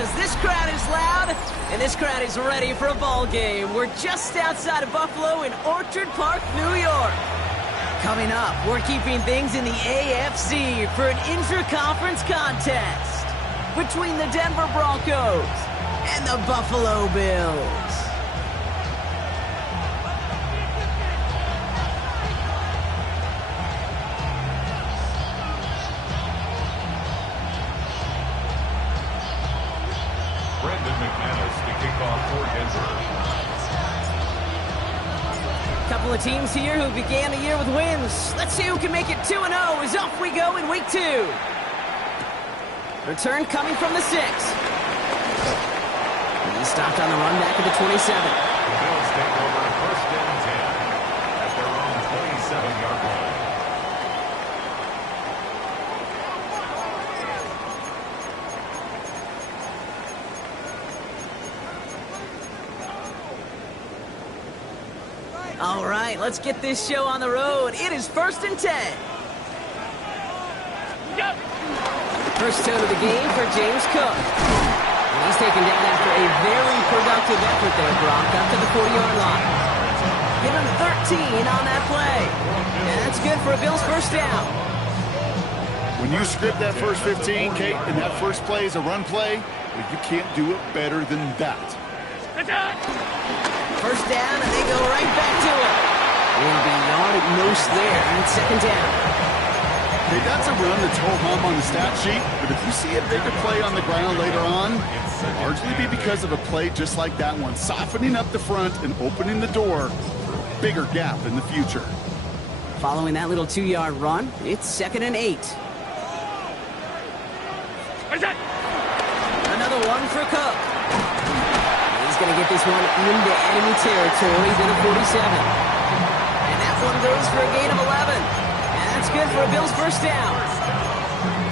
because this crowd is loud, and this crowd is ready for a ball game. We're just outside of Buffalo in Orchard Park, New York. Coming up, we're keeping things in the AFC for an intra-conference contest between the Denver Broncos and the Buffalo Bills. Couple of teams here who began the year with wins. Let's see who can make it 2-0 as off we go in week 2. Return coming from the 6. He stopped on the run back at the 27. The Bills take over first and 10 at their own 27-yard line. All right, let's get this show on the road. It is first and 10. First toe of the game for James Cook. And he's taken down after a very productive effort there, Brock, up to the 40-yard line. Give him 13 on that play. And that's good for a Bills first down. When you script that first 15, Kate, and that first play is a run play, well, you can't do it better than that. First down, and they go right back to it. Will be yard at most there, and it's second down. Hey, that's a run that's ho-hum on the stat sheet, but if you see a bigger play on the ground later on, it'll largely be because of a play just like that one, softening up the front and opening the door for a bigger gap in the future. Following that little 2-yard run, it's second and 8. Another one for Cook. He's going to get this one into enemy territory to the 47. And that one goes for a gain of 11. And that's good for a Bills first down.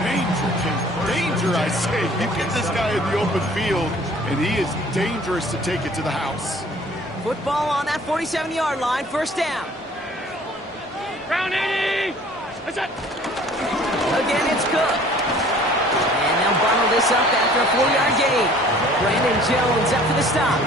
Danger, King. Danger, I say. You get this guy in the open field, and he is dangerous to take it to the house. Football on that 47-yard line, first down. Round 80! Again, it's Cook. And they'll bundle this up after a 4-yard gain. Brandon Jones up for the stop.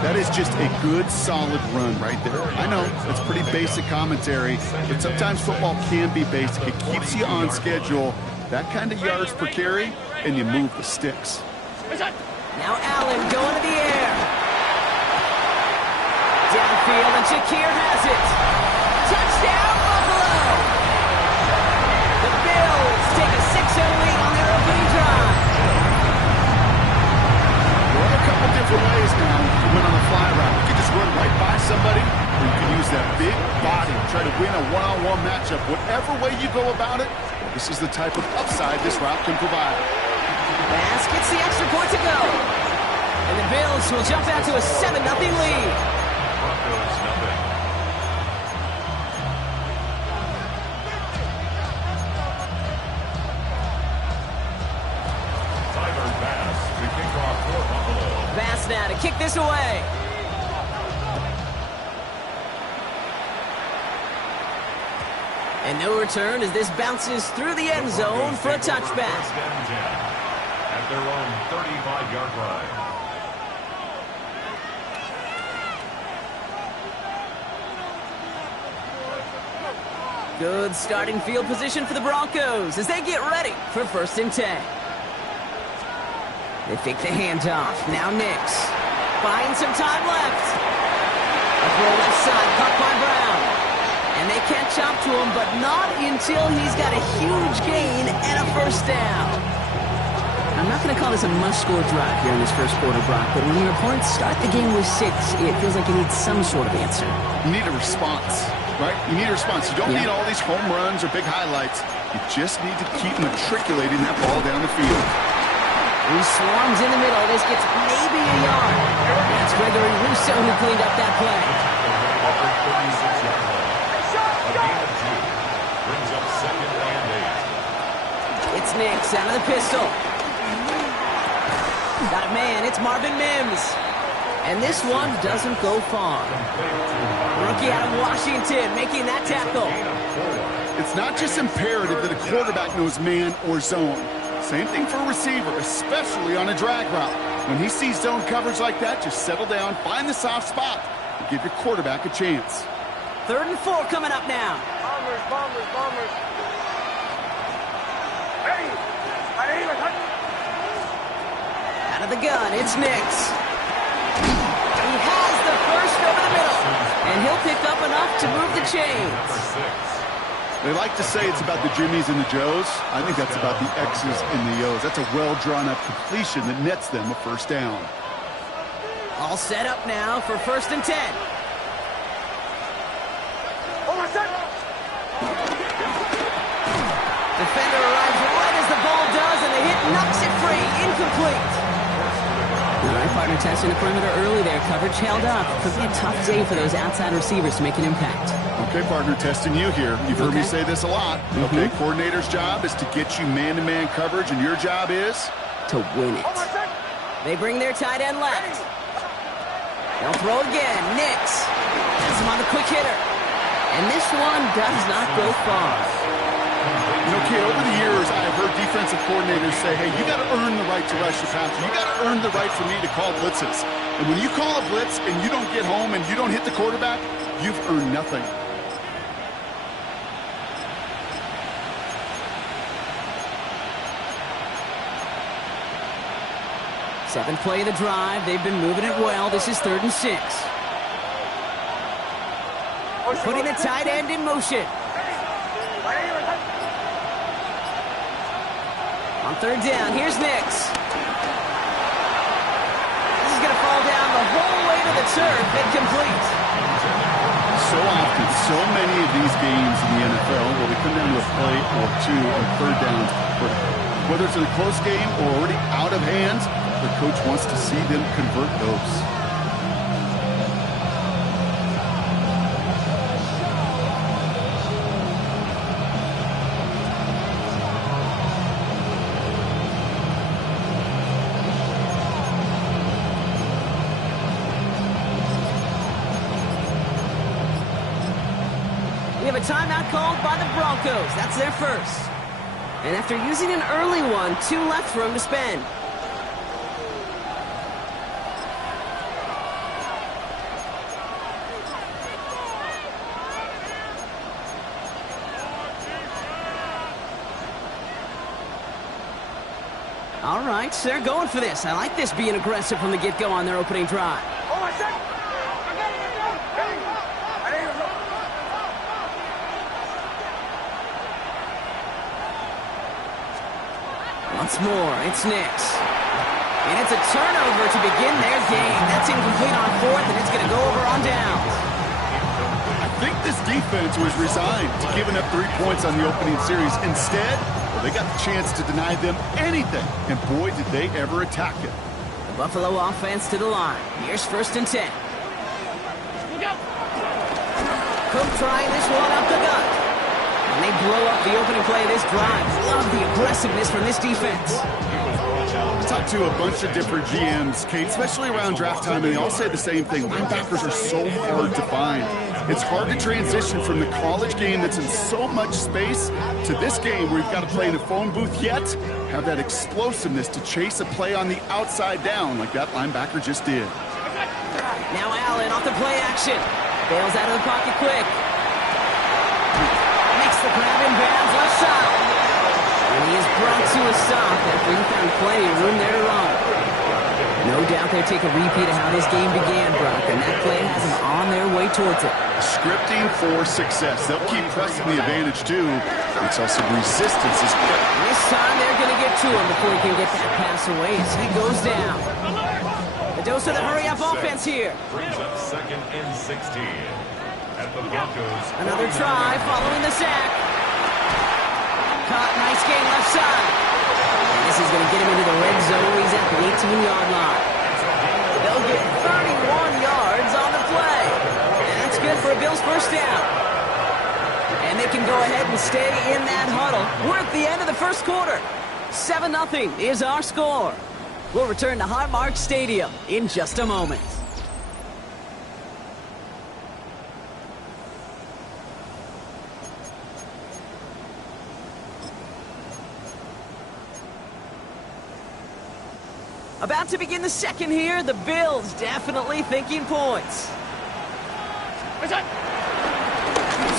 That is just a good, solid run right there. I know, that's pretty basic commentary, but sometimes football can be basic. It keeps you on schedule. That kind of yards per carry, and you move the sticks. Now Allen going to the air. Downfield, and Shakir has it. Touchdown, Buffalo! The Bills take a 6-0 lead on their opening drive. Well, a couple different ways now to win on the fly route. You can just run right by somebody, or you can use that big body and try to win a one-on-one matchup. Whatever way you go about it, this is the type of upside this route can provide. Bass gets the extra point to go. And the Bills will jump out to a 7-0 lead. Broncos nothing. Tyler Bass to kick off for Buffalo. Bass now to kick this away. And no return as this bounces through the end zone for a touchback. First and 10 at their own 35-yard line. Good starting field position for the Broncos as they get ready for first and 10. They fake the handoff. Now Nix. Buying some time left. A throw left side, caught by Brown. And they catch up to him, but not until he's got a huge gain and a first down. I'm not going to call this a must-score drive here in this first quarter, Brock, but when your opponents start the game with 6, it feels like you need some sort of answer. You need a response, right? You need a response. You don't need all these home runs or big highlights. You just need to keep matriculating that ball down the field. He swarms in the middle. This gets maybe a yard. That's Gregory Rousseau who cleaned up that play. Brings up second and 8. It's Nix out of the pistol. Got a man. It's Marvin Mims. And this one doesn't go far. Rookie out of Washington making that tackle. It's not just imperative that a quarterback knows man or zone. Same thing for a receiver, especially on a drag route. When he sees zone coverage like that, just settle down, find the soft spot, and give your quarterback a chance. 3rd and 4 coming up now. Bombers, bombers, bombers. Hey! Out of the gun, it's Nix. He has the first over the middle, and he'll pick up enough to move the chains. They like to say it's about the Jimmies and the Joes. I think that's about the X's and the O's. That's a well-drawn-up completion that nets them a first down. All set up now for 1st and 10. Defender arrives right as the ball does, and the hit knocks it free. Incomplete. All right, partner, testing the perimeter early there. Coverage held up. Could be a tough day for those outside receivers to make an impact. Okay, partner, testing you here. You've heard me say this a lot. Okay, coordinator's job is to get you man-to-man coverage, and your job is? To win it. They bring their tight end left. They'll throw again. Nix has him on the quick hitter. And this one does not go far. You know, kid, over the years, I've heard defensive coordinators say, hey, you got to earn the right to rush the passer. You got to earn the right for me to call blitzes. And when you call a blitz and you don't get home and you don't hit the quarterback, you've earned nothing. Seventh play of the drive. They've been moving it well. This is 3rd and 6. Putting the tight end in motion. On 3rd down, here's Nix. This is going to fall down the whole way to the turf. Incomplete. So often, so many of these games in the NFL where they come down to a play or two on 3rd downs. Whether it's in a close game or already out of hands, the coach wants to see them convert those. We have a timeout called by the Broncos. That's their first. And after using an early one, 2 left for him to spend. All right, so they're going for this. I like this being aggressive from the get-go on their opening drive. Once more, it's Nix. And it's a turnover to begin their game. That's incomplete on 4th, and it's going to go over on downs. I think this defense was resigned to giving up 3 points on the opening series. Instead, well, they got the chance to deny them anything. And boy, did they ever attack it. The Buffalo offense to the line. Here's 1st and 10. Cook trying this one up the gut. And they blow up the opening play of this drive. Love the aggressiveness from this defense. I talked to a bunch of different GMs, Kate, especially around draft time, and they all say the same thing. Linebackers are so hard to find. It's hard to transition from the college game that's in so much space to this game where you've got to play in a phone booth, yet have that explosiveness to chase a play on the outside down like that linebacker just did. Now Allen off the play action. Bails out of the pocket quick. Makes the grab in bounds left side. And he is brought to a stop after he found plenty of room there to run. No doubt they'll take a repeat of how this game began, Brock, and that play has them on their way towards it. Scripting for success. They'll keep pressing the advantage, too, until some resistance is quick. This time they're going to get to him before he can get that pass away as he goes down. The dose of the hurry-up offense here. Brings up 2nd and 16. At the Broncos. Another try following the sack. Caught, nice gain left side. And this is going to get him into the red zone. He's at the 18-yard line. They'll get 31 yards on the play. And that's good for a Bills first down. And they can go ahead and stay in that huddle. We're at the end of the first quarter. 7-0 is our score. We'll return to Highmark Stadium in just a moment. About to begin the second here. The Bills definitely thinking points.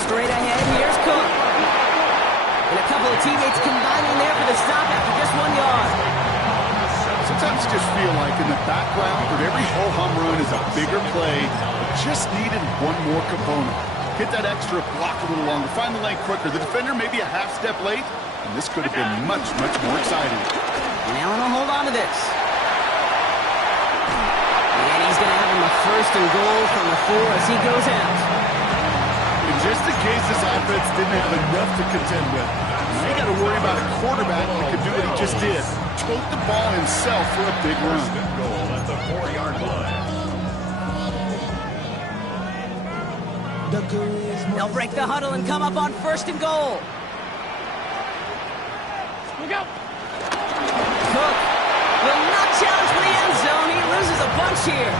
Straight ahead, here's Cook. And a couple of teammates combining there for the stop after just 1 yard. Sometimes you just feel like in the background of every ho-hum run is a bigger play. Just needed one more component. Hit that extra block a little longer. Find the lane quicker. The defender may be a half step late, and this could have been much, much more exciting. And Allen will hold on to this. And he's going to have him a 1st and goal from the 4 as he goes out. And just in case this offense didn't have enough to contend with, now you got to worry about a quarterback that could do what he just did. Tote the ball himself for a big run. Goal at the 4-yard line. They'll break the huddle and come up on 1st and goal. Look out! Cook will not challenge for the end zone. He loses a bunch here.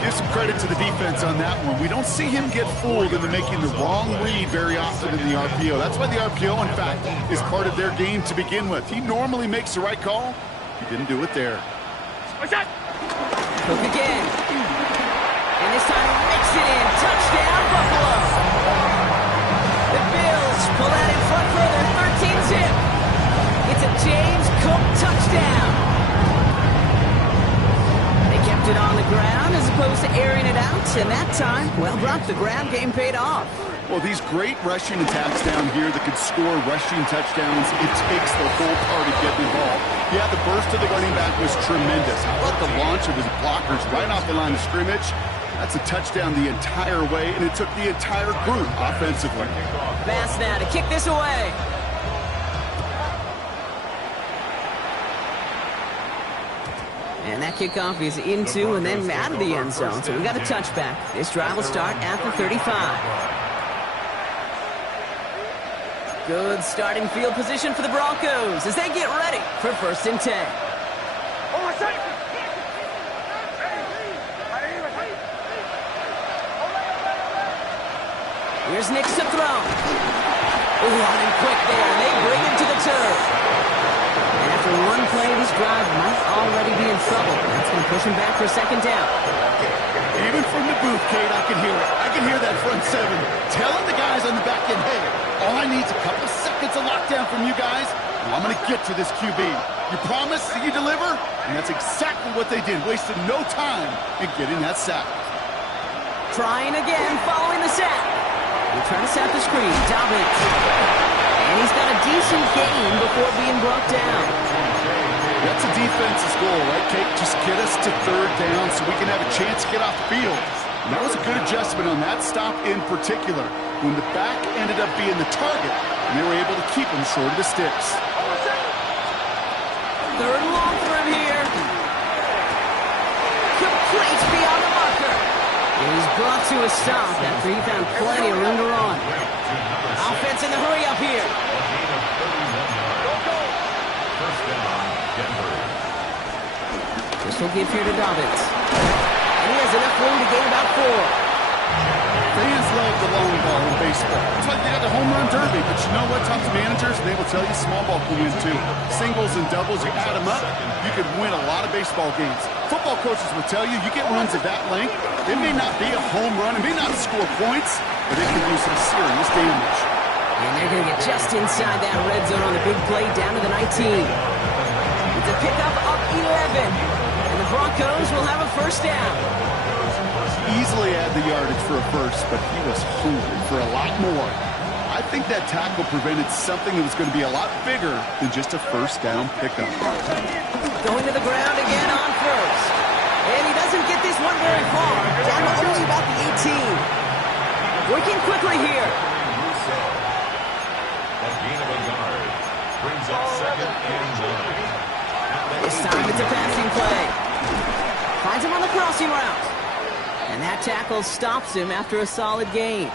Give some credit to the defense on that one. We don't see him get fooled into making the wrong read very often in the RPO. That's why the RPO, in fact, is part of their game to begin with. He normally makes the right call. He didn't do it there. Cook again. And this time he makes it in. Touchdown, Buffalo. The Bills pull that in front further. 13-zip. It's a James Cook touchdown. They kept it on the ground as opposed to airing it out. And that time, well, Brock, the ground game paid off. Well, these great rushing attacks down here that could score rushing touchdowns, it takes the whole party getting involved. Yeah, the burst of the running back was tremendous. How about the launch of his blockers right off the line of scrimmage? That's a touchdown the entire way, and it took the entire group offensively. Bass now to kick this away. And that kickoff is into and then out of the end zone. So we got a touchback. This drive will start at the 35. Good starting field position for the Broncos as they get ready for 1st and 10. Here's Nix to throw. Ooh, running quick there. They bring him to the turf. And after one play, this drive might already be in trouble. That's going to push him back for a 2nd down. Even from the booth, Kate, I can hear it. I can hear that front 7 telling the guys on the back end, hey, all I need is a couple seconds of lockdown from you guys, and I'm going to get to this QB. You promise that you deliver? And that's exactly what they did. Wasted no time in getting that sack. Trying again, following the sack. They're trying to set the screen. Dobbins. And he's got a decent gain before being brought down. That's a defense's goal, right, Kate? Just get us to 3rd down so we can have a chance to get off the field. And that was a good adjustment on that stop in particular, when the back ended up being the target, and they were able to keep him short of the sticks. 3rd and long for him here. Complete beyond the marker. And he's brought to a stop after he found plenty of room to run. Offense in the hurry up here. This will give here to Dobbins. And he has enough room to gain about 4. Fans love the long ball in baseball. It's like they got the home run derby, but you know what? Talk to managers, and they will tell you small ball can win too. Singles and doubles, you add them up, you could win a lot of baseball games. Football coaches will tell you, you get runs of that length, it may not be a home run, it may not score points, but it can do some serious damage. And they're going to get just inside that red zone on the big play down to the 19. It's a pickup of 11. And the Broncos will have a 1st down. Easily had the yardage for a 1st, but he was hungry for a lot more. I think that tackle prevented something that was going to be a lot bigger than just a 1st down pickup. Going to the ground again on 1st. And he doesn't get this one very far. Down to only about the 18. Working quickly here. Brings up 2nd and 9. This time it's a passing play. Finds him on the crossing route. And that tackle stops him after a solid gain.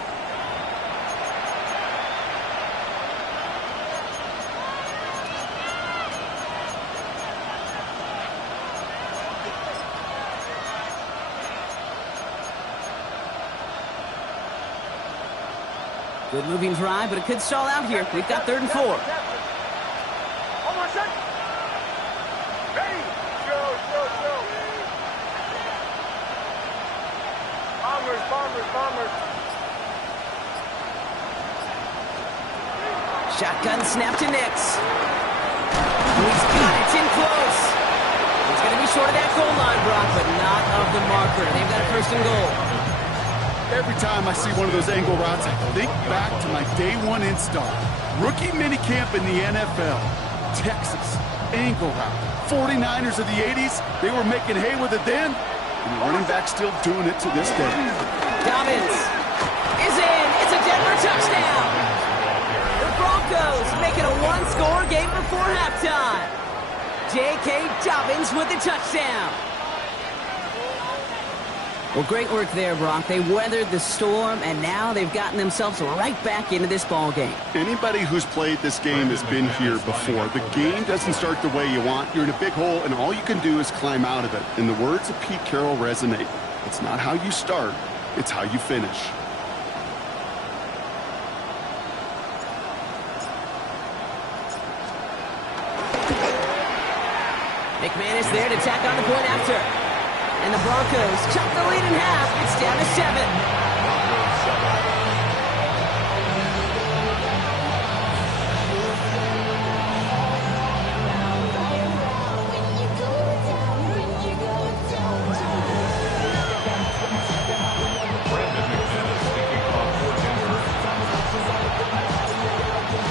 Good moving drive, but it could stall out here. We've got 3rd and 4. Almost set. Ready, go. Shotgun snap to Nix. He's got it. It's in close. He's going to be short of that goal line, Brock, but not of the marker. They've got a first and goal. Every time I see one of those angle routes, I think back to my day one install. Rookie minicamp in the NFL. Texas, angle route. 49ers of the 80s, they were making hay with it then, and the running back still doing it to this day. Dobbins is in. It's a Denver touchdown. The Broncos make it a one-score game before halftime. J.K. Dobbins with the touchdown. Well, great work there, Brock. They weathered the storm, and now they've gotten themselves right back into this ball game. Anybody who's played this game has been here before. The game doesn't start the way you want. You're in a big hole, and all you can do is climb out of it. And the words of Pete Carroll resonate. It's not how you start, it's how you finish. McManus there to tack on the point after. And the Broncos chop the lead in half. It's down to 7.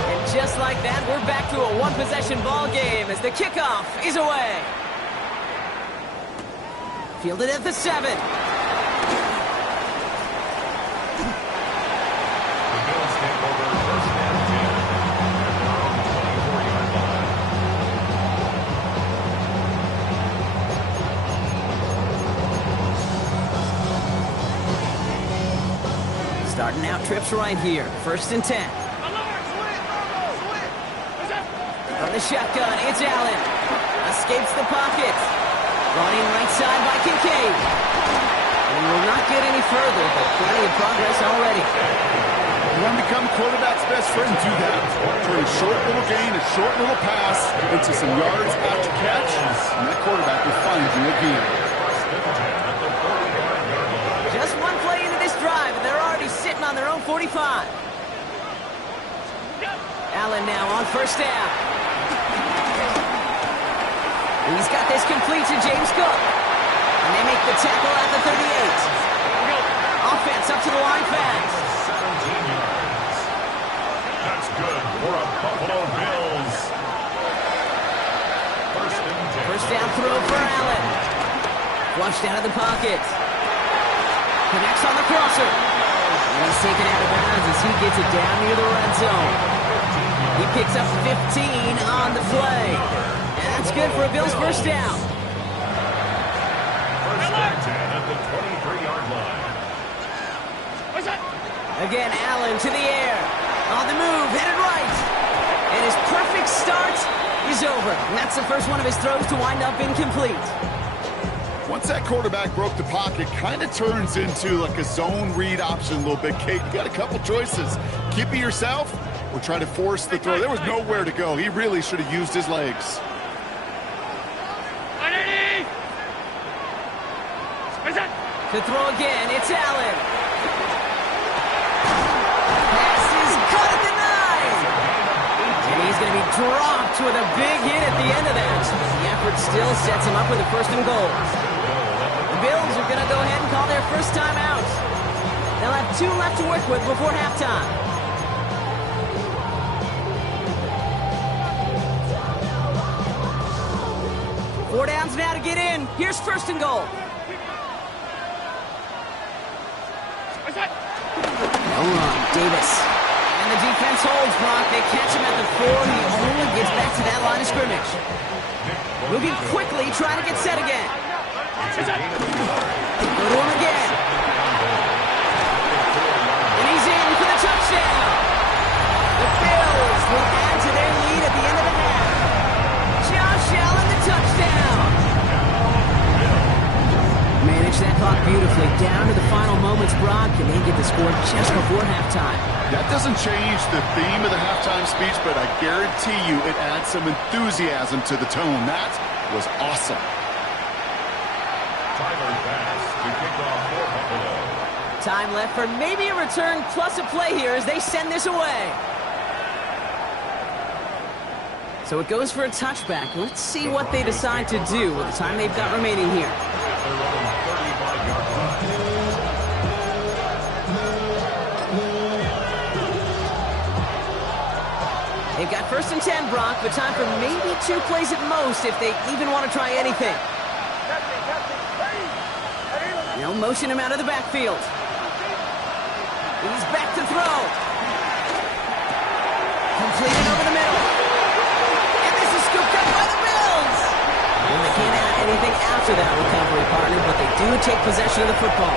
And just like that, we're back to a one-possession ball game as the kickoff is away. Fielded at the 7. The Bills take over first and 10 at their own 24-yard line. Starting out trips right here. First and 10. From the shotgun, it's Allen. Escapes the pocket. Brought in right side by Kincaid. And will not get any further, but plenty of progress already. You want to become quarterback's best friend, do that. Turn a short little gain, a short little pass into some yards after catch, and that quarterback will find you again. Just one play into this drive, and they're already sitting on their own 45. Allen now on first down. He's got this complete to James Cook. And they make the tackle at the 38. Offense up to the line fast. 17 yards. That's good for a Buffalo Bills. First and 10. First down throw for Allen. Flushed out of the pocket. Connects on the crosser. And he's taken out of bounds as he gets it down near the red zone. He picks up 15 on the play. That's good for a Bills first down. First and 10 at the 23-yard line. Again, Allen to the air. On the move, headed right. And his perfect start is over. And that's the first one of his throws to wind up incomplete. Once that quarterback broke the pocket, kind of turns into like a zone read option a little bit. Kate, you got a couple choices. Keep it yourself or try to force the throw. There was nowhere to go. He really should have used his legs. To throw again, it's Allen. Pass is cut at the 9. And he's going to be dropped with a big hit at the end of that. The effort still sets him up with a first and goal. The Bills are going to go ahead and call their first time out. They'll have 2 left to work with before halftime. Four downs now to get in. Here's first and goal. No run, Davis. And the defense holds, Brock. They catch him at the 4. He only gets back to that line of scrimmage. Moving quickly, trying to get set again. Go to him again. And he's in for the touchdown. The Bills will add to their lead at the end of the half. Josh Allen, the touchdown. Manage that clock beautifully down to the final moments, Brock, and they get the score just before halftime. That doesn't change the theme of the halftime speech, but I guarantee you it adds some enthusiasm to the tone. That was awesome. Tyler Bass to kick off for Buffalo. Time left for maybe a return plus a play here as they send this away. So it goes for a touchback. Let's see what they decide to do with the time they've got remaining here. They've got 1st and 10, Brock, but time for maybe 2 plays at most if they even want to try anything. Now motion him out of the backfield. He's back to throw. Completed over the middle. And this is scooped up by the Bills. And they can't add anything after that recovery, partner, but they do take possession of the football.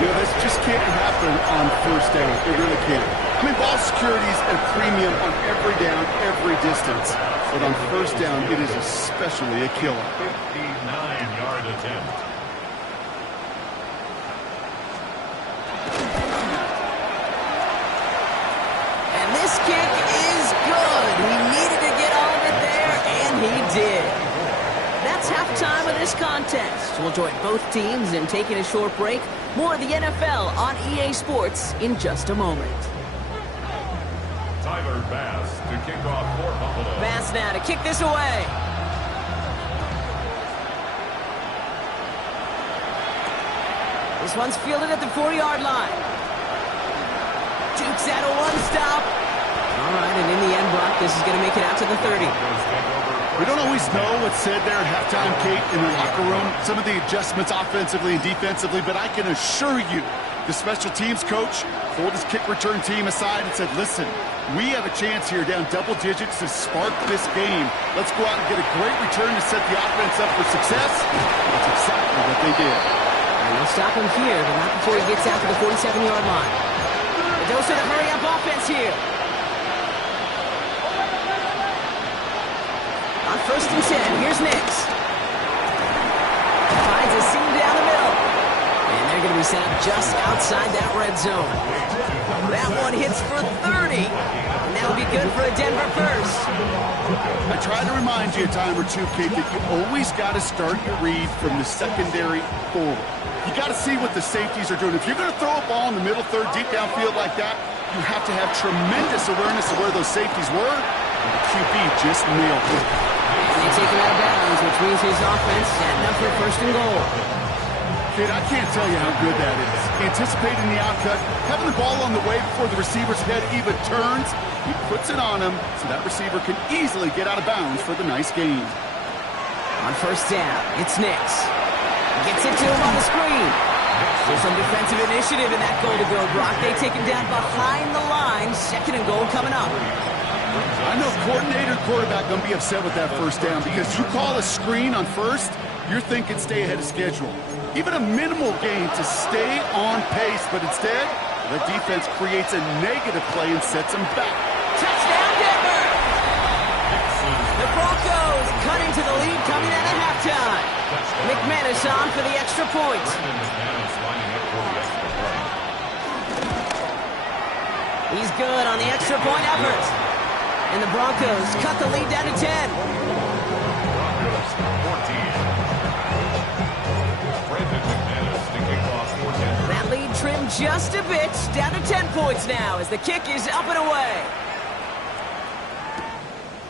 You know, this just can't happen on first down. It really can't. I mean, ball security is at a premium on every down, every distance. But on first down, it is especially a killer. 59-yard attempt. And this kick is good. He needed to get all of it there, and he did. That's halftime of this contest. We'll join both teams in taking a short break. More of the NFL on EA Sports in just a moment. Tyler Bass to kick off for Buffalo. Bass now to kick this away. This one's fielded at the 40-yard line. Jukes out a one-stop. All right, and in the end, Brock, this is going to make it out to the 30. We don't always know what's said there at halftime, Kate, in the locker room. Some of the adjustments offensively and defensively, but I can assure you the special teams coach pulled his kick return team aside and said, listen, we have a chance here down double digits to spark this game. Let's go out and get a great return to set the offense up for success. That's exactly what they did. And they'll stop him here, but not before he gets out to the 47-yard line. The dose of the hurry-up offense here. On 1st and 10, here's Nix. Finds a seam down the middle. And they're going to be set up just outside that red zone. That one hits for 30. And that'll be good for a Denver first. I try to remind you a time or two, Kate, that you always got to start your read from the secondary forward. You got to see what the safeties are doing. If you're going to throw a ball in the middle third, deep downfield like that, you have to have tremendous awareness of where those safeties were. And the QB just nailed it. And they take him out of bounds, which means his offense setting up for 1st and goal. Kid, I can't tell you how good that is. Anticipating the outcut, having the ball on the way before the receiver's head even turns, he puts it on him so that receiver can easily get out of bounds for the nice gain. On 1st down, it's Nix. Gets it to him on the screen. There's some defensive initiative in that goal to go, Brock. They take him down behind the line. 2nd and goal coming up. I know coordinator and quarterback going to be upset with that 1st down because you call a screen on 1st, you're thinking stay ahead of schedule. Even a minimal gain to stay on pace, but instead, the defense creates a negative play and sets them back. Touchdown, Denver! The Broncos cut into the lead coming out of halftime. McManus on for the extra point. He's good on the extra point effort. And the Broncos cut the lead down to 10. That lead trimmed just a bit, down to 10 points now as the kick is up and away.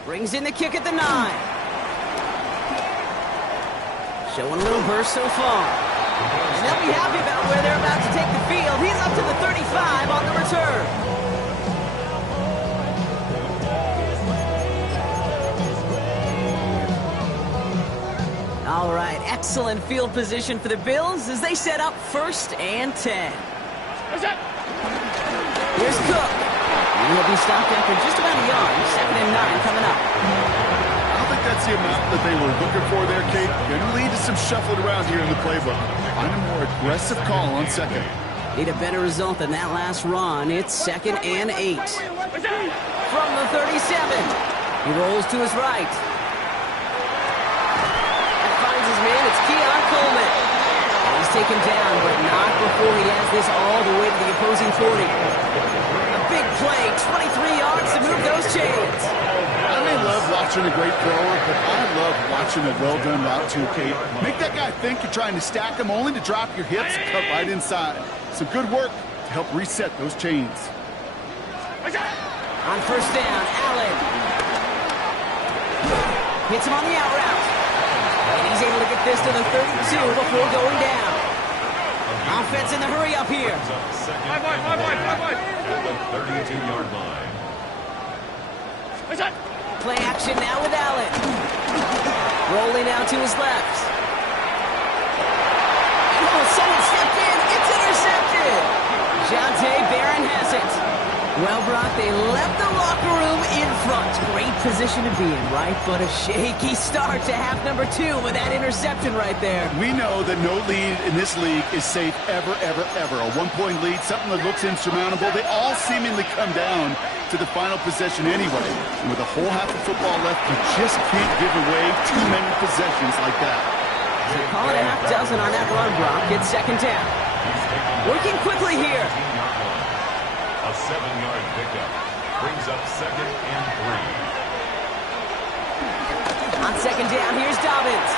Brings in the kick at the 9. Showing a little burst so far. And they'll be happy about where they're about to take the field. He's up to the 35 on the return. All right, excellent field position for the Bills as they set up 1st and 10. Here's Cook. And he'll be stopped after just about a yard. 2nd and 9 coming up. I don't think that's the amount that they were looking for there, Kate. Going to lead to some shuffling around here in the playbook. Find a more aggressive call on 2nd. Need a better result than that last run. It's 2nd and 8. From the 37. He rolls to his right. Man, it's Keon Coleman. And he's taken down, but not before he has this all the way to the opposing 40. A big play, 23 yards to move those chains. I may love watching a great thrower, but I love watching a well-done route too, Kate. Make that guy think you're trying to stack him only to drop your hips and cut right inside. Some good work to help reset those chains. On 1st down, Allen. Hits him on the out route. And he's able to get this to the 32 before going down. Offense in the hurry up here. At the 32-yard line. Play action now with Allen. Rolling out to his left. Oh, someone stepped in. It's intercepted. Jonte Barron has it. Well, Brock, they left the locker room in front. Great position to be in, right? But a shaky start to half number 2 with that interception right there. We know that no lead in this league is safe ever, ever, ever. A one-point lead, something that looks insurmountable. They all seemingly come down to the final possession anyway. And with a whole half of football left, you just can't give away too many possessions like that. So call it a half dozen on that run, Brock. It's second down. Working quickly here. A 7-yard pickup brings up 2nd and 3. On second down, here's Dobbins.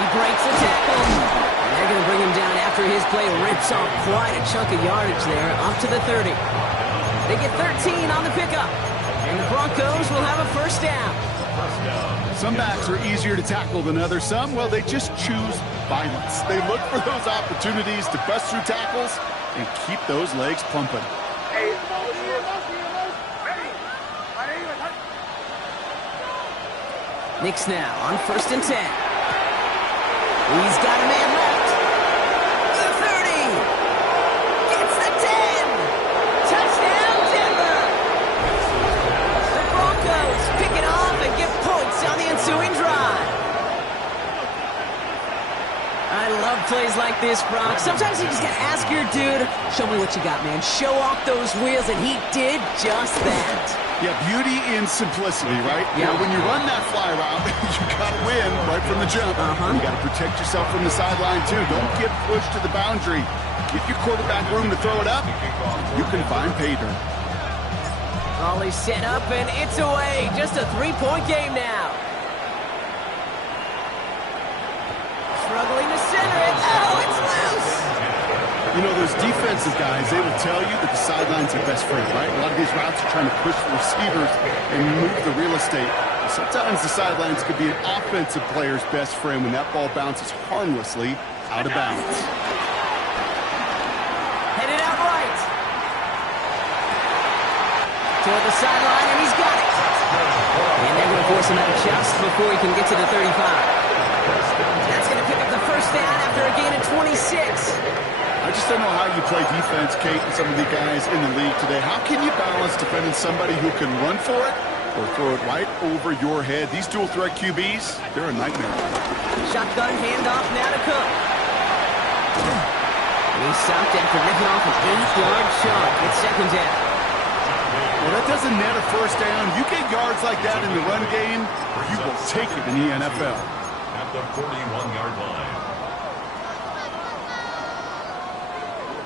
He breaks the tackle. And they're going to bring him down after his play rips off quite a chunk of yardage there, up to the 30. They get 13 on the pickup. And the Broncos will have a first down. Some backs are easier to tackle than others. Some, well, they just choose violence. They look for those opportunities to bust through tackles and keep those legs pumping. Knicks now on 1st and 10. He's got a man left. The 30. Gets the 10. Touchdown, Denver. The Broncos pick it off and get points on the ensuing drive. I love plays like this, Brock. Sometimes you just gotta ask your dude, show me what you got, man. Show off those wheels, and he did just that. Yeah, beauty in simplicity, right? Yeah. You know, when you run that fly route, you gotta win right from the jump. You gotta protect yourself from the sideline, too. Don't get pushed to the boundary. Give your quarterback room to throw it up. You can find pay dirt. Volley set up, and it's away. Just a 3-point game now. Struggling to center it. Oh, it's loose. You know, those defensive guys, they will tell you that the sideline's their best friend, right? A lot of these routes are trying to push the receivers and move the real estate. Sometimes the sidelines could be an offensive player's best friend when that ball bounces harmlessly out of bounds. Headed out right. Toward the sideline, and he's got it. And they're going to force him out just before he can get to the 35. That's going to pick up the first down after a gain of 26. I just don't know how you play defense, Kate, and some of the guys in the league today. How can you balance defending somebody who can run for it or throw it right over your head? These dual threat QBs, they're a nightmare. Shotgun handoff now to Cook. And he's stopped after ripping off an 8-yard chunk. It's second down. Well, that doesn't net a first down. You get yards like that in the run game, you will take it in the NFL. At the 41-yard line.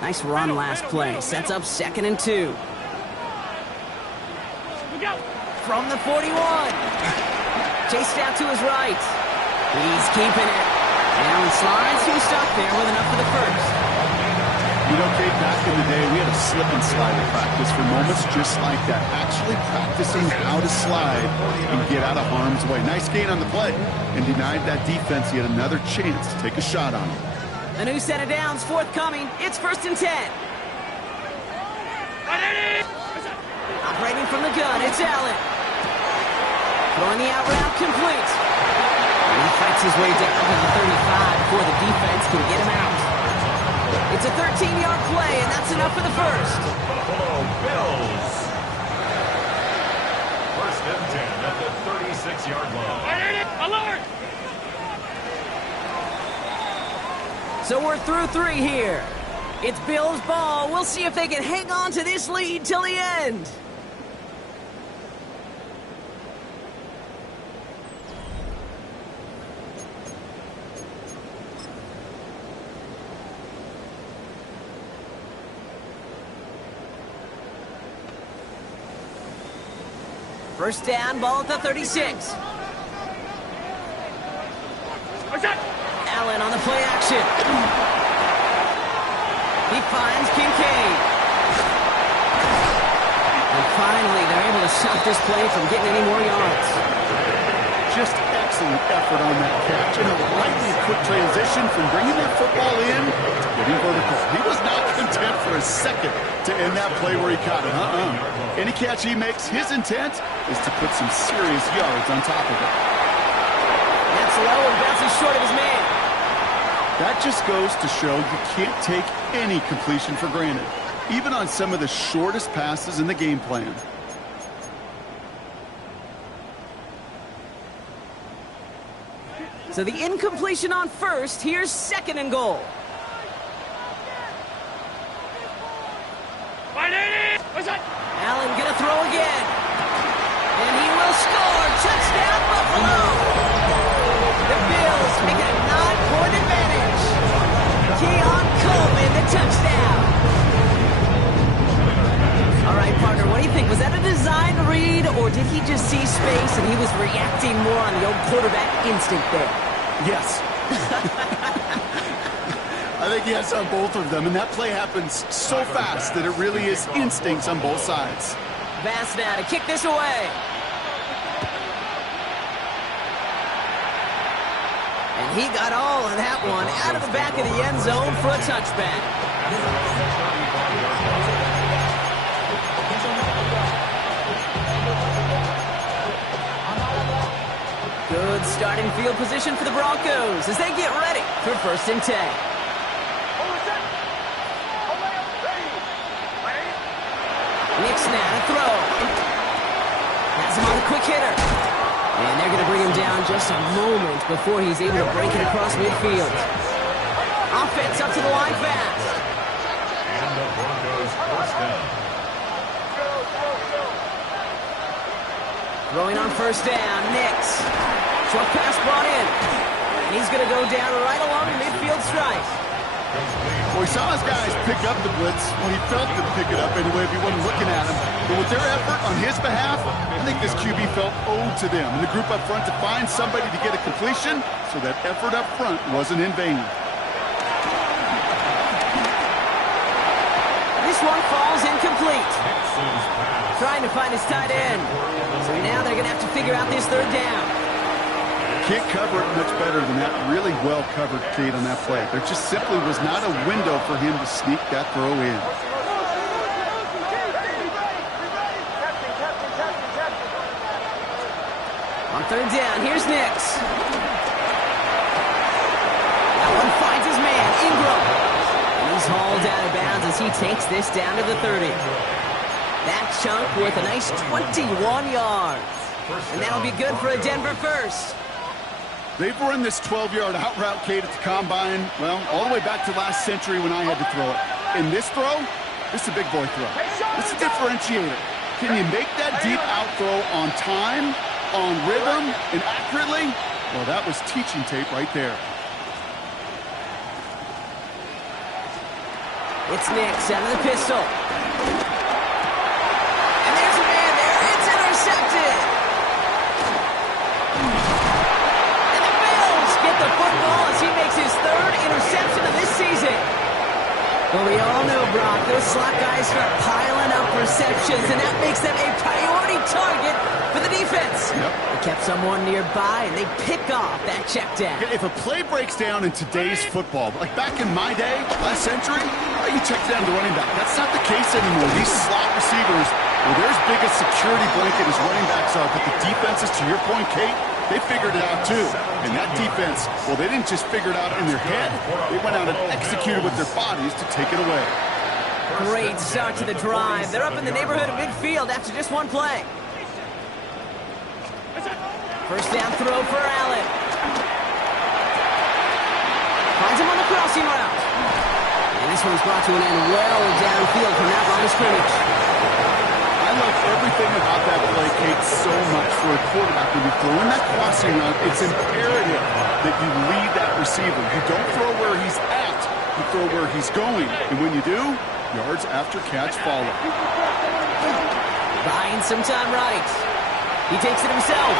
Nice run last play. Sets up 2nd and 2. From the 41. Chased out to his right. He's keeping it. Allen slides to a stop there with enough for the first. You know, Kate, back in the day, we had a slip and slide in practice for moments just like that. Actually practicing how to slide and get out of harm's way. Nice gain on the play. And denied that defense yet another chance to take a shot on him. A new set of downs forthcoming. It's 1st and 10. Operating from the gun, it's Allen. Throwing the out route complete. And he fights his way down to the 35 before the defense can get him out. It's a 13-yard play, and that's enough for the first. Buffalo Bills. 1st and 10 at the 36-yard line. Alert! So we're through 3 here. It's Bills ball. We'll see if they can hang on to this lead till the end. First down, ball at the 36. Allen on the play action. He finds Kincaid. And finally, they're able to stop this play from getting any more yards. just excellent effort on that catch. And a lightning quick transition from bringing that football in to getting vertical. He was not content for a second to end that play where he caught it. Any catch he makes, his intent is to put some serious yards on top of it. That's low and bounces short of his man. That just goes to show you can't take any completion for granted, even on some of the shortest passes in the game plan. So the incompletion on first. Here's second and goal. Allen gonna throw again. And he will score. Touchdown, Buffalo. The Bills make it a 9-point advantage. Keon Coleman, the touchdown. All right, partner, what do you think? Was that a design read, or did he just see space and he was reacting more on the old quarterback instinct there? Yes. I think he has on both of them, and that play happens so fast that it really is instincts on both sides. Bass now to kick this away. And he got all of that one out of the back of the end zone for a touchback. Good starting field position for the Broncos as they get ready for 1st and 10. Nick's now to throw. Has him on a quick hitter. And they're going to bring him down just a moment before he's able to break it across midfield. Offense up to the line fast. And the Broncos 1st down. Throwing on 1st down, Nix. Short pass brought in. And he's going to go down right along the midfield stripe. Well, he saw his guys pick up the blitz when he felt them pick it up anyway if he wasn't looking at him. But with their effort on his behalf, I think this QB felt owed to them and the group up front to find somebody to get a completion, so that effort up front wasn't in vain. This one falls incomplete. Trying to find his tight end. So now they're going to have to figure out this 3rd down. Can't cover it much better than that really well-covered Cade on that play. There just simply was not a window for him to sneak that throw in. On 3rd down, here's Nix. That one finds his man, Ingram. And he's hauled out of bounds as he takes this down to the 30. That chunk worth a nice 21 yards. And that'll be good for a Denver first. They've run this 12-yard out route, Cade, at the combine, well, all the way back to last century when I had to throw it. In this throw, this is a big boy throw. This is a differentiator. Can you make that deep out throw on time, on rhythm, and accurately? Well, that was teaching tape right there. It's Nix out of the pistol. And there's a man there. It's intercepted. The football as he makes his 3rd interception of this season. Well, we all know, Brock, those slot guys start piling up receptions, and that makes them a priority target for the defense. Yep. They kept someone nearby, and they pick off that check down. If a play breaks down in today's football, like back in my day, last century, you check down the running back. That's not the case anymore. These slot receivers, well, their biggest security blanket as running backs are, but the defenses, to your point, Kate, they figured it out too. And that defense, well, they didn't just figure it out in their head. They went out and executed with their bodies to take it away. Great start to the drive. They're up in the neighborhood of midfield after just one play. 1st down throw for Allen. Finds him on the crossing route. And this one's brought to an end well downfield from that line of scrimmage. I love everything about that play, Kate, so much for a quarterback. When you throw in that crossing route, it's imperative that you lead that receiver. You don't throw where he's at, you throw where he's going. And when you do, yards after catch follow. Buying some time right. He takes it himself.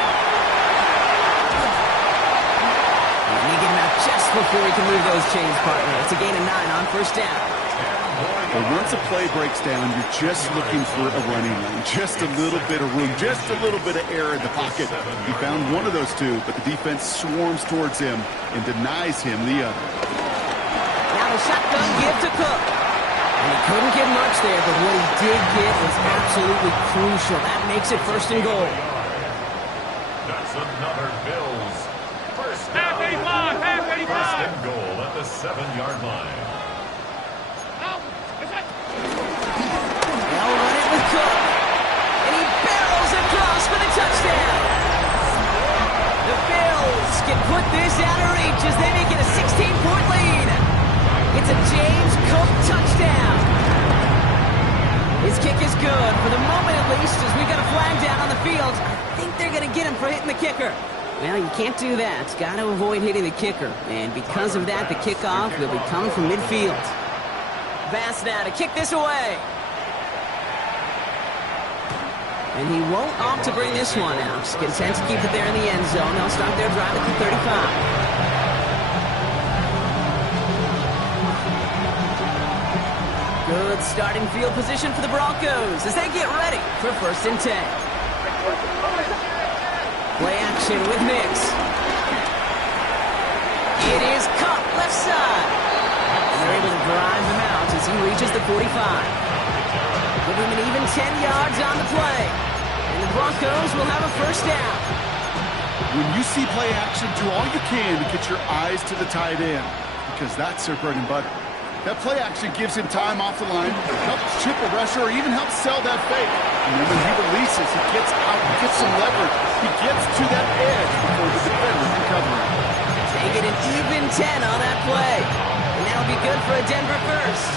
And he get him out just before he can move those chains, partner. It's a gain of 9 on 1st down. But once a play breaks down, you're just looking for a running lane, just a little bit of room, just a little bit of air in the pocket. He found one of those two, but the defense swarms towards him and denies him the other. Now the shotgun give to Cook. And he couldn't get much there, but what he did get was absolutely crucial. That makes it 1st and goal. That's another Bills. First down. First and goal at the 7-yard line. They'll run it with Cook. And he barrels across for the touchdown. The Bills can put this out of reach as they make it a 16-point lead. It's a James Cook touchdown. His kick is good, for the moment at least, as we got a flag down on the field. I think they're going to get him for hitting the kicker. Well, you can't do that. Got to avoid hitting the kicker. And because of that, the kickoff will be coming from midfield. Bass now to kick this away. And he won't opt to bring this one out. Just content to keep it there in the end zone. They'll start their drive at the 35. Good starting field position for the Broncos as they get ready for 1st and 10. Play action with Nix. It is caught left side. And they're able to drive him out as he reaches the 45. Give him an even 10 yards on the play. And the Broncos will have a 1st down. When you see play action, do all you can to get your eyes to the tight end, because that's their bread and butter. That play action gives him time off the line, helps chip a rusher, or even helps sell that fake. And then when he releases, he gets out, he gets some leverage. He gets to that edge before the defender can cover him. Taking an even 10 on that play. And that'll be good for a Denver 1st.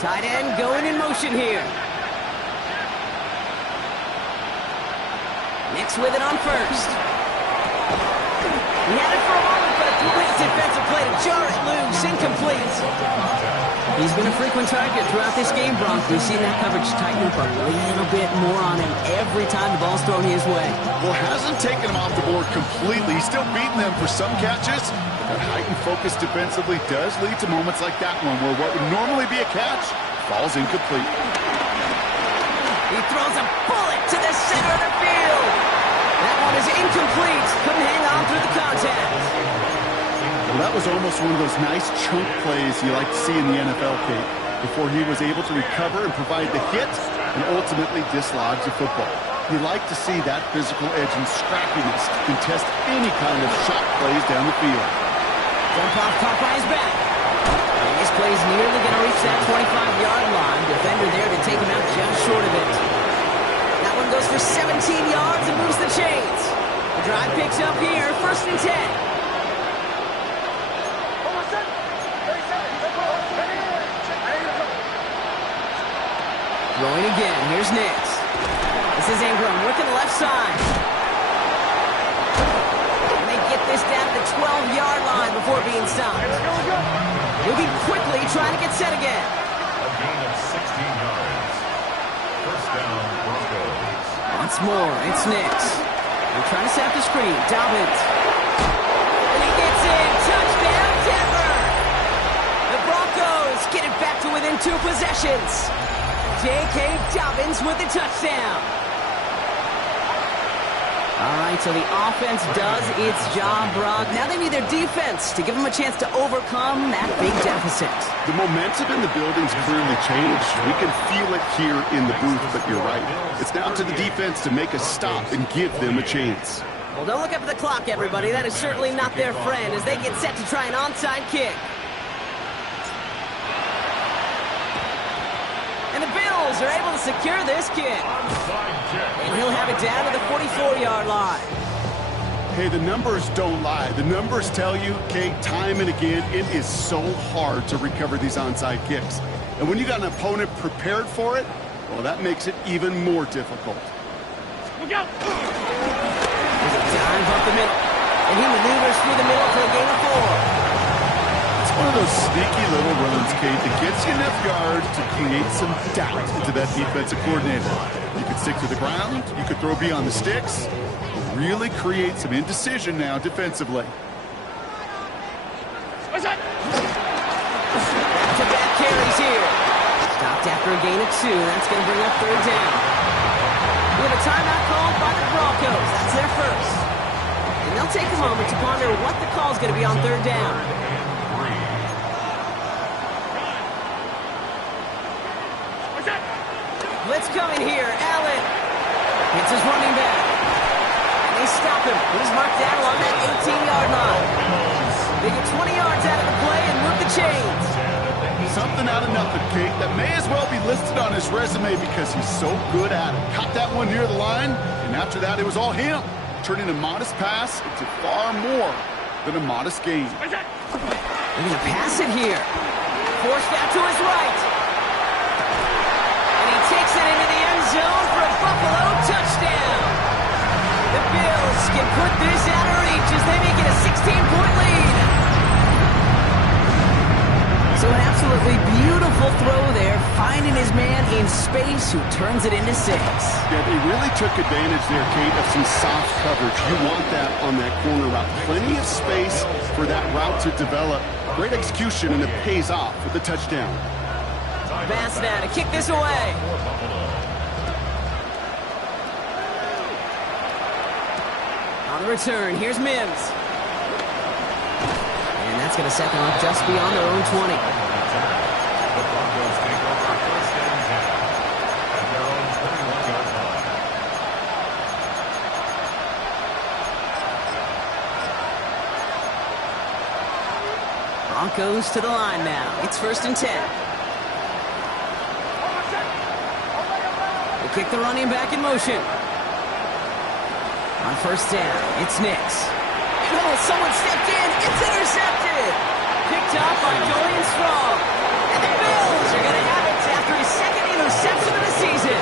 Tight end going in motion here. Nix with it on 1st. He had it for a moment, but a great defensive play to jar it loose. Incomplete. He's been a frequent target throughout this game, Bronk. We've seen that coverage tighten up a little bit more on him every time the ball's thrown his way. Well, hasn't taken him off the board completely. He's still beating them for some catches. But that heightened focus defensively does lead to moments like that one, where what would normally be a catch falls incomplete. He throws a bullet to the center of the field. That one is incomplete. Couldn't hang on through the contact. Well, that was almost one of those nice chunk plays you like to see in the NFL, Kate, before he was able to recover and provide the hit and ultimately dislodge the football. You like to see that physical edge and scrappiness to contest any kind of shot plays down the field. Dump off caught by his back. And this play's nearly going to reach that 25-yard line. Defender there to take him out just short of it. That one goes for 17 yards and moves the chains. The drive picks up here, 1st and 10. Throwing again. Here's Nix. This is Ingram working the left side. And they get this down to the 12-yard line before being stopped. Moving quickly, trying to get set again. A gain of 16 yards. 1st down, Broncos. Once more, it's Nix. They're trying to set up the screen. Dobbins. And he gets in. Touchdown, Denver. The Broncos get it back to within 2 possessions. J.K. Dobbins with the touchdown. All right, so the offense does its job, Brock. Now they need their defense to give them a chance to overcome that big deficit. The momentum in the building's clearly changed. We can feel it here in the booth, but you're right. It's now to the defense to make a stop and give them a chance. Well, don't look up at the clock, everybody. That is certainly not their friend as they get set to try an onside kick. And the Bills are able to secure this kick. And he'll have it down to the 44-yard line. Hey, the numbers don't lie. The numbers tell you, Kate, time and again, it is so hard to recover these onside kicks. And when you got an opponent prepared for it, well, that makes it even more difficult. Look out! There's a dive up the middle. And he maneuvers through the middle for a gain of 4. one of those sneaky little runs, Kate, that gets you enough yards to create some doubt into that defensive coordinator. You could stick to the ground, you could throw beyond the sticks, really create some indecision now defensively. Back-to-back carries here. Stopped after a gain of 2. That's going to bring up 3rd down. We have a timeout called by the Broncos. That's their first. And they'll take a moment to ponder what the call is going to be on 3rd down. Blitz coming here. Allen hits his running back. And they stop him. He's marked down along that 18-yard line. They get 20 yards out of the play and move the chains. Something out of nothing, Kate, that may as well be listed on his resume because he's so good at it. Caught that one near the line, and after that, it was all him, turning a modest pass into far more than a modest gain. They're going to pass it here. Forced out to his right. And he takes it into the end zone for a Buffalo touchdown. The Bills can put this out of reach as they make it a 16-point lead. So an absolutely beautiful throw there, finding his man in space who turns it into 6. Yeah, they really took advantage there, Kate, of some soft coverage. You want that on that corner route. Plenty of space for that route to develop. Great execution, and it pays off with the touchdown. Bass now to kick this away. On the return, here's Mims. And that's going to set them up just beyond their own 20. Broncos to the line now. It's 1st and 10. They kick the running back in motion. On 1st down, it's Nix. Oh, someone stepped in. It's intercepted. Picked up by Dorian Strong. And the Bills are going to have it after his 2nd interception of the season.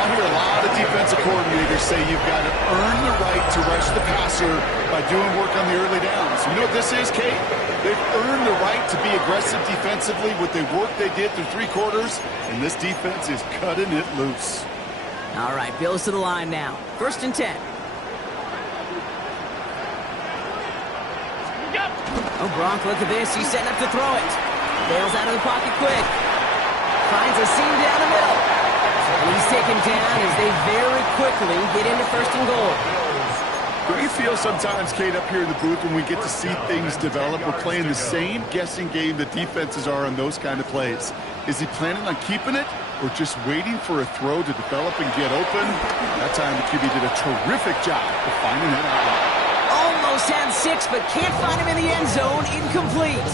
I'll hear a lot of defensive coordinators say you've got to earn the right to rush the passer by doing work on the early downs. You know what this is, Kate? They've earned the right to be aggressive defensively with the work they did through 3 quarters, and this defense is cutting it loose. All right, Bills to the line now. 1st and 10. Oh, Gronk, look at this. He's setting up to throw it. Bails out of the pocket quick. Finds a seam down the middle. And he's taken down as they very quickly get into 1st and goal. Don't you feel sometimes, Kate, up here in the booth when we get to see things develop, we're playing the same guessing game that defenses are on those kind of plays? Is he planning on keeping it or just waiting for a throw to develop and get open? That time the QB did a terrific job of finding that outlet. Almost had 6, but can't find him in the end zone. Incomplete.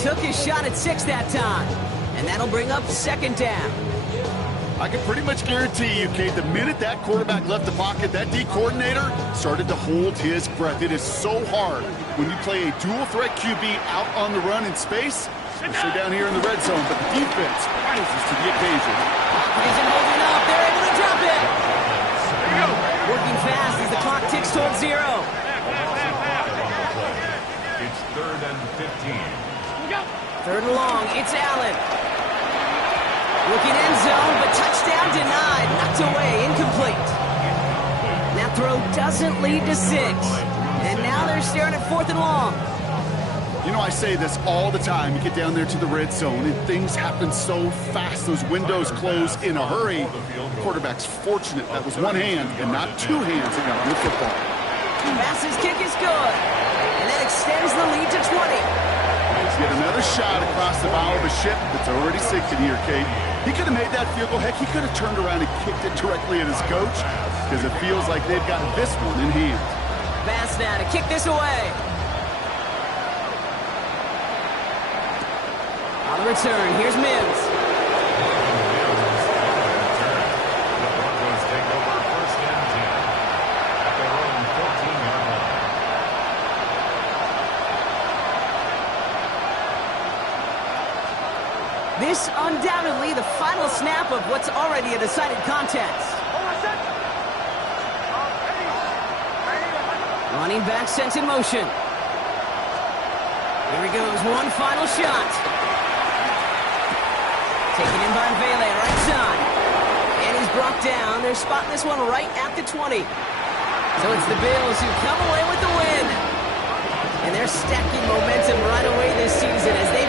Took his shot at 6 that time. And that'll bring up 2nd down. I can pretty much guarantee you, Kate, the minute that quarterback left the pocket, that D coordinator started to hold his breath. It is so hard when you play a dual-threat QB out on the run in space, especially down here in the red zone, but the defense rises to the occasion. Isn't holding up. They're able to drop it. Working fast as the clock ticks towards 0. It's 3rd and 15. 3rd and long. It's Allen. Looking end zone, but touchdown denied. Knocked away. Incomplete. That throw doesn't lead to 6. And now they're staring at 4th and long. You know, I say this all the time. You get down there to the red zone, and things happen so fast. Those windows close in a hurry. The quarterback's fortunate that was one hand and not 2 hands that got on the football. Bass's kick is good. And that extends the lead to 20. Let's get another shot across the bow of a ship that's already sinking here, Kate. He could have made that field goal. Heck, he could have turned around and kicked it directly at his coach because it feels like they've got this one in hand. Bass now to kick this away. On the return, here's Mims. The Broncos take over 1st and 10 at their own 14-yard line. This undoubtedly the final snap of what's already a decided contest. Running back sent in motion. Here he goes, one final shot. Taken in by Vele, right side. And he's brought down. They're spotting this one right at the 20. So it's the Bills who come away with the win. And they're stacking momentum right away this season as they